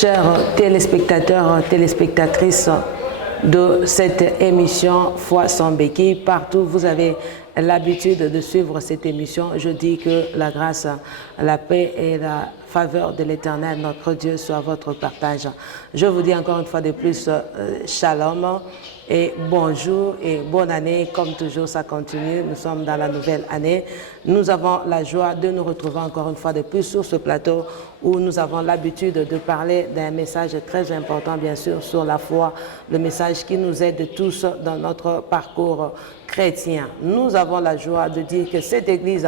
Chers téléspectateurs, téléspectatrices de cette émission Foi sans béquille, partout vous avez l'habitude de suivre cette émission. Je dis que la grâce, la paix et la faveur de l'Éternel, notre Dieu, soit votre partage. Je vous dis encore une fois de plus, shalom et bonjour et bonne année. Comme toujours, ça continue. Nous sommes dans la nouvelle année. Nous avons la joie de nous retrouver encore une fois de plus sur ce plateau où nous avons l'habitude de parler d'un message très important, bien sûr, sur la foi, le message qui nous aide tous dans notre parcours chrétien. Nous avons la joie de dire que cette église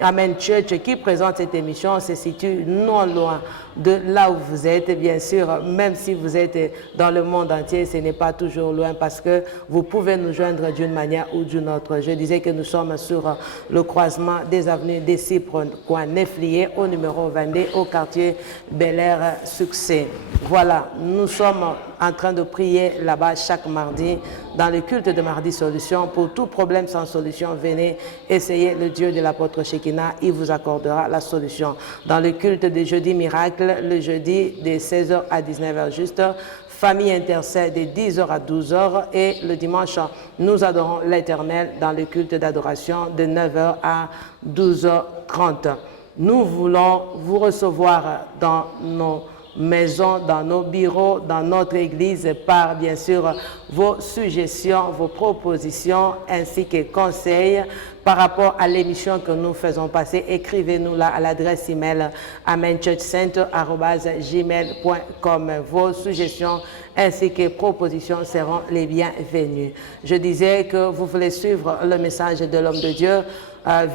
Amen Church qui présente cette émission se situe non loin de là où vous êtes. Bien sûr, même si vous êtes dans le monde entier, ce n'est pas toujours loin parce que vous pouvez nous joindre d'une manière ou d'une autre. Je disais que nous sommes sur le croisement des avenues des Cypres, coin Neflier, au numéro 22, au quartier Bel Air Succès. Voilà, nous sommes en train de prier là-bas chaque mardi dans le culte de Mardi Solution. Pour tout problème sans solution, venez essayer le Dieu de l'apôtre Shekinah, il vous accordera la solution. Dans le culte de Jeudi Miracle, le jeudi de 16h à 19h juste, Famille intercède de 10h à 12h et le dimanche, nous adorons l'Éternel dans le culte d'adoration de 9h à 12h30. Nous voulons vous recevoir dans nos maisons, dans nos bureaux, dans notre église par bien sûr vos suggestions, vos propositions ainsi que conseils par rapport à l'émission que nous faisons passer. Écrivez-nous là à l'adresse email amenchurchcenter@gmail.com. Vos suggestions ainsi que propositions seront les bienvenues. Je disais que vous voulez suivre le message de l'homme de Dieu.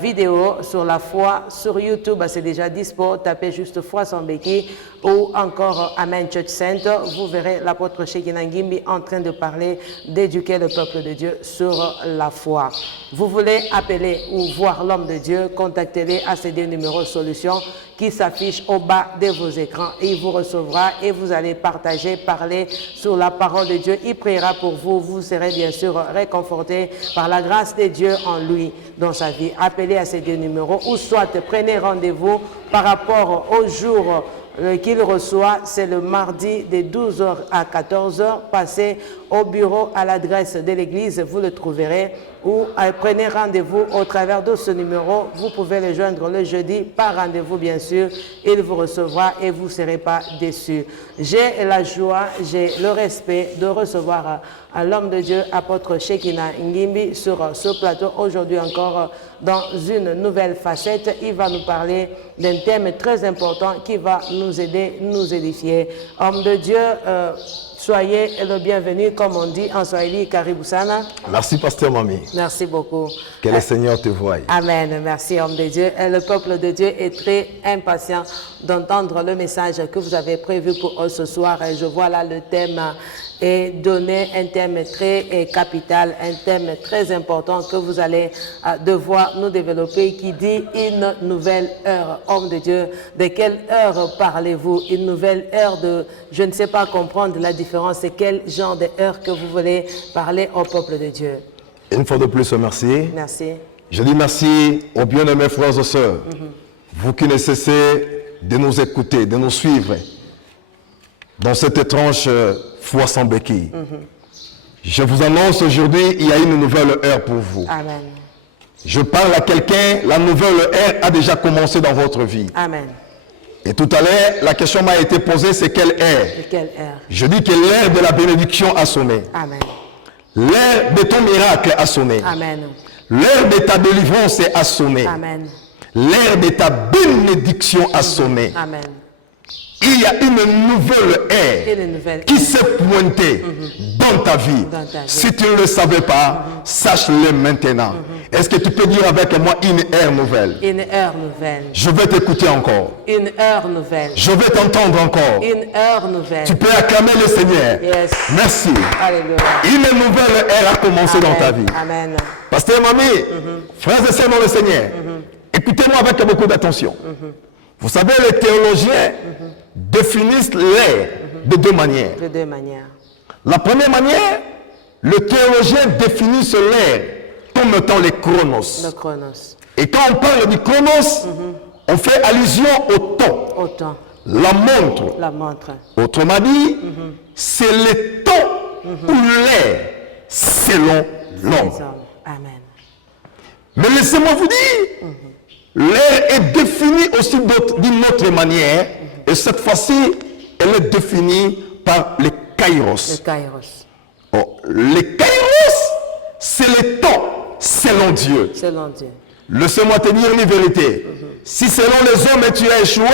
Vidéo sur la foi sur YouTube, c'est déjà dispo. Tapez juste Foi sans béquille ou encore Amen Church Center. Vous verrez l'apôtre Shekinah Ngimbi en train de parler, d'éduquer le peuple de Dieu sur la foi. Vous voulez appeler ou voir l'homme de Dieu, contactez-les à ces deux numéros solutions qui s'affichent au bas de vos écrans. Il vous recevra et vous allez partager, parler sur la parole de Dieu. Il priera pour vous. Vous serez bien sûr réconfortés par la grâce de Dieu en lui dans sa vie. Appelez à ces deux numéros ou soit prenez rendez-vous par rapport au jour qu'il reçoit, c'est le mardi de 12h à 14h. Passez au bureau à l'adresse de l'église, vous le trouverez, ou prenez rendez-vous au travers de ce numéro. Vous pouvez le joindre le jeudi par rendez-vous, bien sûr. Il vous recevra et vous ne serez pas déçus. J'ai la joie, j'ai le respect de recevoir l'homme de Dieu, apôtre Shekinah Ngimbi, sur ce plateau aujourd'hui encore dans une nouvelle facette. Il va nous parler d'un thème très important qui va nous aider, nous édifier. Homme de Dieu, soyez le bienvenu, comme on dit en Swahili, Karibu sana. Merci, pasteur Mami. Merci beaucoup. Que le Seigneur te voie. Amen. Merci, homme de Dieu. Et le peuple de Dieu est très impatient d'entendre le message que vous avez prévu pour eux ce soir. Et je vois là le thème est donné, un thème très capital, un thème très important que vous allez devoir nous développer qui dit une nouvelle heure. Homme de Dieu, de quelle heure parlez-vous? Une nouvelle heure de, je ne sais pas comprendre la différence, c'est quel genre de heure que vous voulez parler au peuple de Dieu? Une fois de plus, merci. Merci. Je dis merci aux bien-aimés frères et sœurs, vous qui ne cessez de nous écouter, de nous suivre dans cette étrange Foi sans béquille. Je vous annonce aujourd'hui, il y a une nouvelle heure pour vous. Amen. Je parle à quelqu'un, la nouvelle heure a déjà commencé dans votre vie. Amen. Et tout à l'heure, la question m'a été posée, c'est quelle heure? De quelle heure? Je dis que l'heure de la bénédiction a sonné. Amen. L'heure de ton miracle a sonné. Amen. L'heure de ta délivrance a sonné. Amen. L'heure de ta bénédiction a sonné. Amen. Il y a une nouvelle ère qui s'est pointée dans ta vie. Si tu ne le savais pas, sache-le maintenant. Est-ce que tu peux dire avec moi une ère nouvelle? Une heure nouvelle. Je vais t'écouter encore. Une heure nouvelle. Je vais t'entendre encore. Une heure nouvelle. Tu peux acclamer le Seigneur. Yes. Merci. Alléluia. Une nouvelle ère a commencé dans ta vie. Amen. Pasteur Mami, frères et sœurs dans le Seigneur, écoutez-moi avec beaucoup d'attention. Vous savez, les théologiens définissent l'ère de deux manières. De deux manières. La première manière, le théologien définit l'ère comme étant les chronos. Le chronos. Et quand on parle du chronos, on fait allusion au temps. Au temps. La montre. La montre. Autrement dit, c'est le temps ou l'air selon l'homme. Les hommes. Amen. Mais laissez-moi vous dire, l'air est défini aussi d'une autre manière. Et cette fois-ci, elle est définie par les kairos. Le kairos. Oh, les kairos, c'est le temps selon Dieu. Selon Dieu. Laissez-moi te dire une vérité. Si selon les hommes tu as échoué,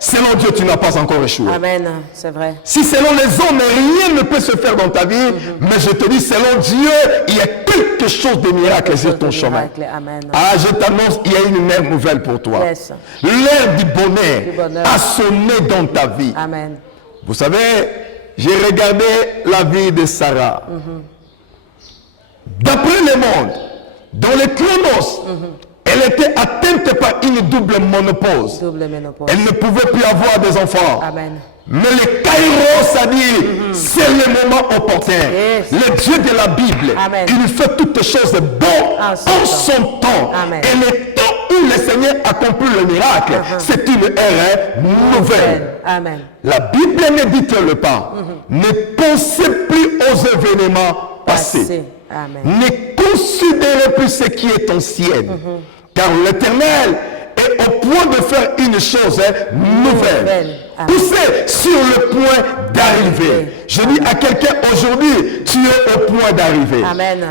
selon Dieu tu n'as pas encore échoué. Amen, c'est vrai. Si selon les hommes rien ne peut se faire dans ta vie, mais je te dis selon Dieu, il y a quelque chose de miracle sur ton chemin. Amen. Ah, je t'annonce, il y a une ère nouvelle pour toi. Yes. L'ère du bonheur a sonné dans ta vie. Amen. Vous savez, j'ai regardé la vie de Sarah. D'après le monde, dans les chronos, elle était atteinte par une double ménopause. Elle ne pouvait plus avoir des enfants. Amen. Mais le kairos a dit, c'est le moment opportun. Yes. Le Dieu de la Bible, Amen. il fait toutes choses bonnes en son temps. Amen. Et le temps où le Seigneur accomplit le miracle, c'est une ère nouvelle. Amen. La Bible ne dit-elle pas, ne pensez plus aux événements passés. Amen. Ne considérez plus ce qui est ancien. Car l'Éternel est au point de faire une chose nouvelle. Poussez sur le point d'arriver. Je dis à quelqu'un aujourd'hui, tu es au point d'arriver.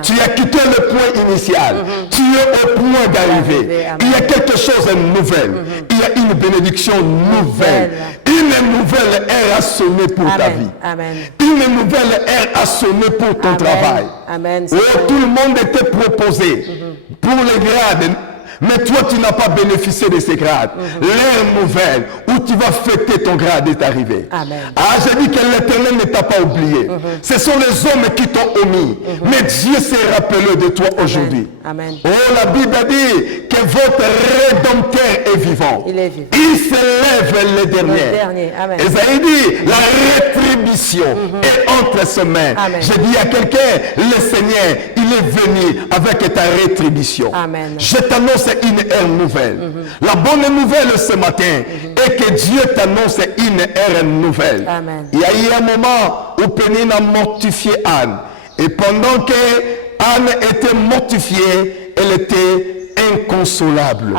Tu as quitté le point initial. Tu es au point d'arriver. Il y a quelque chose de nouvel. Il y a une bénédiction nouvelle. Une nouvelle ère a sonné pour ta vie. Une nouvelle ère a sonné pour ton travail. Oh, tout le monde était proposé pour les grades. Mais toi, tu n'as pas bénéficié de ces grades. L'ère nouvelle où tu vas fêter ton grade est arrivée. Ah, j'ai dit que l'Éternel ne t'a pas oublié. Ce sont les hommes qui t'ont omis. Mais Dieu s'est rappelé de toi aujourd'hui. Oh, la Bible a dit que votre Rédempteur est vivant. Il s'élève le dernier. Esaïe dit, la rétribution est entre ses mains. J'ai dit à quelqu'un, le Seigneur, il est venu avec ta rétribution. Je t'annonce une ère nouvelle. La bonne nouvelle ce matin est que Dieu t'annonce une ère nouvelle. Il y a eu un moment où Pénine a mortifié Anne. Et pendant que Anne était mortifiée, elle était inconsolable.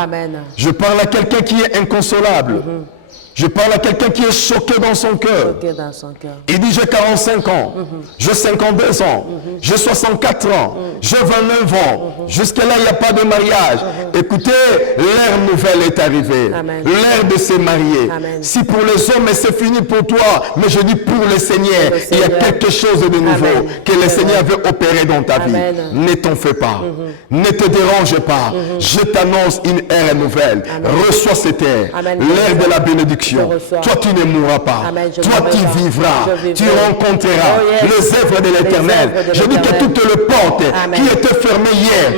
Je parle à quelqu'un qui est inconsolable. Je parle à quelqu'un qui est choqué dans son cœur. Il dit, j'ai 45 ans, j'ai 52 ans, j'ai 64 ans, j'ai 29 ans. Jusque-là, il n'y a pas de mariage. Écoutez, l'ère nouvelle est arrivée. L'ère de se marier. Si pour les hommes, c'est fini pour toi, mais je dis pour le Seigneur, il y a quelque chose de nouveau que le Seigneur veut opérer dans ta vie. Ne t'en fais pas. Ne te dérange pas. Je t'annonce une ère nouvelle. Reçois cette ère. L'ère de la bénédiction. Toi, tu ne mourras pas. Toi, tu vivras. Tu rencontreras les œuvres de l'Éternel. Je dis que toutes les portes qui étaient fermées hier,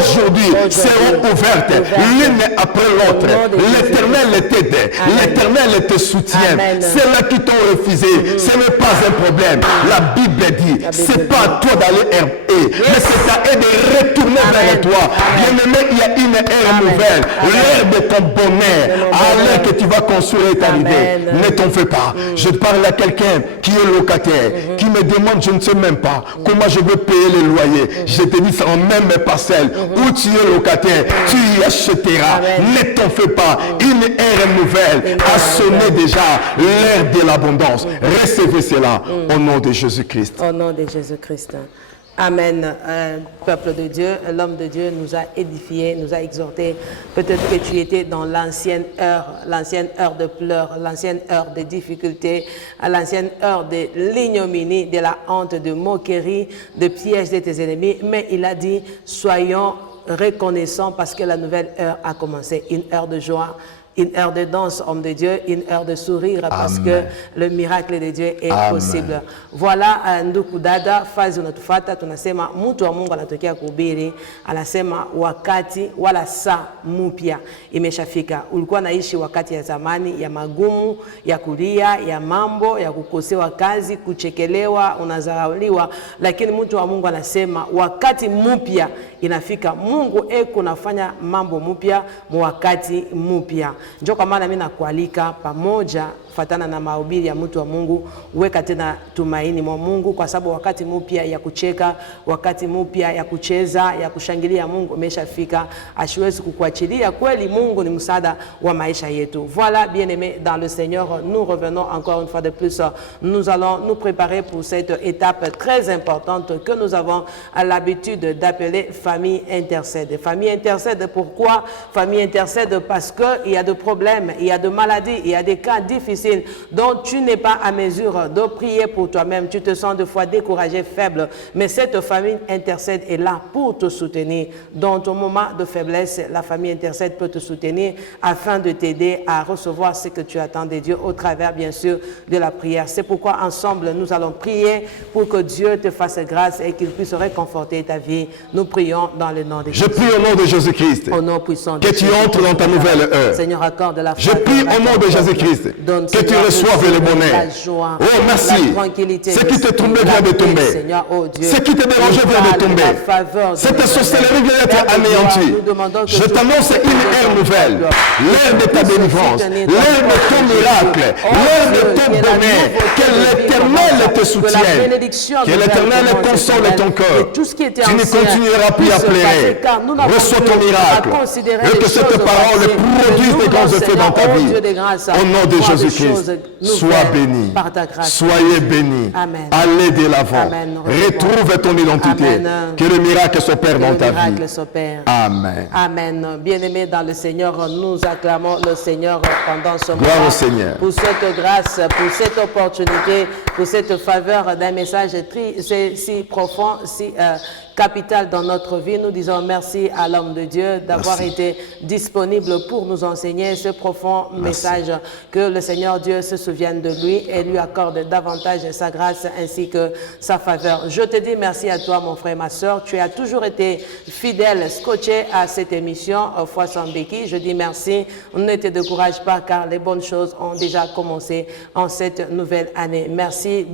aujourd'hui, seront ouvertes l'une après l'autre. L'Éternel t'aide. L'Éternel te soutient. Ceux-là qui t'ont refusé, ce n'est pas un problème. La Bible dit, c'est pas à toi d'aller errer, mais c'est à eux de retourner vers toi. Bien-aimé, il y a une ère nouvelle. L'ère de ton bonheur. À l'ère que tu vas construire est arrivée. Ne t'en fais pas. Je parle à quelqu'un qui est locataire, qui me demande, je ne sais même pas comment je vais payer les loyers. Je te dis, c'est en même parcelle où tu es locataire, tu y achèteras. Ne t'en fais pas. Une ère nouvelle a sonné déjà, l'ère de l'abondance. Recevez cela au nom de Jésus-Christ. Au nom de Jésus-Christ. Amen. Peuple de Dieu, l'homme de Dieu nous a édifiés, nous a exhortés. Peut-être que tu étais dans l'ancienne heure de pleurs, l'ancienne heure de difficultés, l'ancienne heure de l'ignominie, de la honte, de moquerie, de piège de tes ennemis. Mais il a dit, soyons reconnaissants parce que la nouvelle heure a commencé, une heure de joie. Une heure de danse, homme de Dieu, une heure de sourire parce que le miracle de Dieu est possible. Voilà ndugu dada, fazi unatufata, tunasema mtu wa Mungu anatokea kuhubiri, anasema wakati wala saa mpya imeshafika. Ulikuwa naishi wakati ya zamani ya magumu, ya kulia, ya mambo, ya kukosewa kazi, kuchekelewa, unazarauliwa, lakini mtu wa Mungu anasema wakati mpya inafika. Mungu kunafanya mambo mupya mwakati mupya. Ndio kwa maana mimi nakualika pamoja fatana na mahubiri ya mtu wa Mungu, weka tena tumaini mwa Mungu, kwa sababu wakati mpya ya kucheka, wakati mpya ya kucheza, ya kushangilia Mungu umeshafika. Asiwezi kukuachilia. Kweli Mungu ni msaada wa maisha yetu. Voilà, bien-aimés dans le Seigneur, nous revenons encore une fois de plus. Nous allons nous préparer pour cette étape très importante que nous avons l'habitude d'appeler famille intercède. Famille intercède, pourquoi famille intercède? Parce qu'il y a des problèmes, il y a des maladies, il y a des cas difficiles dont tu n'es pas à mesure de prier pour toi-même. Tu te sens de fois découragé, faible. Mais cette famille intercède est là pour te soutenir. Dans ton moment de faiblesse, la famille intercède peut te soutenir afin de t'aider à recevoir ce que tu attends de Dieu au travers, bien sûr, de la prière. C'est pourquoi ensemble, nous allons prier pour que Dieu te fasse grâce et qu'il puisse réconforter ta vie. Nous prions dans le nom de Jésus. Je prie au nom de Jésus-Christ au nom puissant de que tu entres dans ta nouvelle heure. Seigneur, accorde la Je prie au nom de Jésus-Christ que tu reçoives le bonheur. Oh, merci. Ce qui te tombait vient de tomber. Ce qui te dérangeait vient de tomber. Cette sorcellerie vient d'être anéantie. Je t'annonce une ère nouvelle. L'ère de ta délivrance. L'ère de ton miracle. L'ère de ton bonheur. Que l'Éternel te soutienne. Que l'Éternel console ton cœur. Tu ne continueras plus à pleurer. Reçois ton miracle. Et que cette parole produise des grands effets dans ta vie. Au nom de Jésus-Christ. Sois béni. Soyez bénis. Allez de l'avant. Retrouve ton identité. Amen. Que le miracle s'opère dans ta vie. Amen. Amen. Bien-aimés dans le Seigneur, nous acclamons le Seigneur pendant ce moment. Gloire au Seigneur. Pour cette grâce, pour cette opportunité, pour cette faveur d'un message si profond, si capital dans notre vie. Nous disons merci à l'homme de Dieu d'avoir été disponible pour nous enseigner ce profond message. Que le Seigneur Dieu se souvienne de lui et lui accorde davantage sa grâce ainsi que sa faveur. Je te dis merci à toi, mon frère, ma soeur. Tu as toujours été fidèle, scotché à cette émission Foi sans béquille. Je dis merci. Ne te décourage pas car les bonnes choses ont déjà commencé en cette nouvelle année. Merci.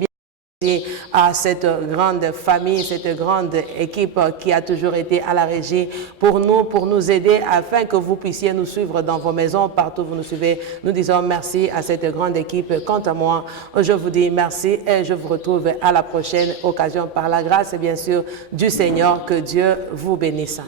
À cette grande famille, cette grande équipe qui a toujours été à la régie pour nous aider afin que vous puissiez nous suivre dans vos maisons, partout où vous nous suivez. Nous disons merci à cette grande équipe. Quant à moi, je vous dis merci et je vous retrouve à la prochaine occasion par la grâce, bien sûr, du Seigneur. Que Dieu vous bénisse.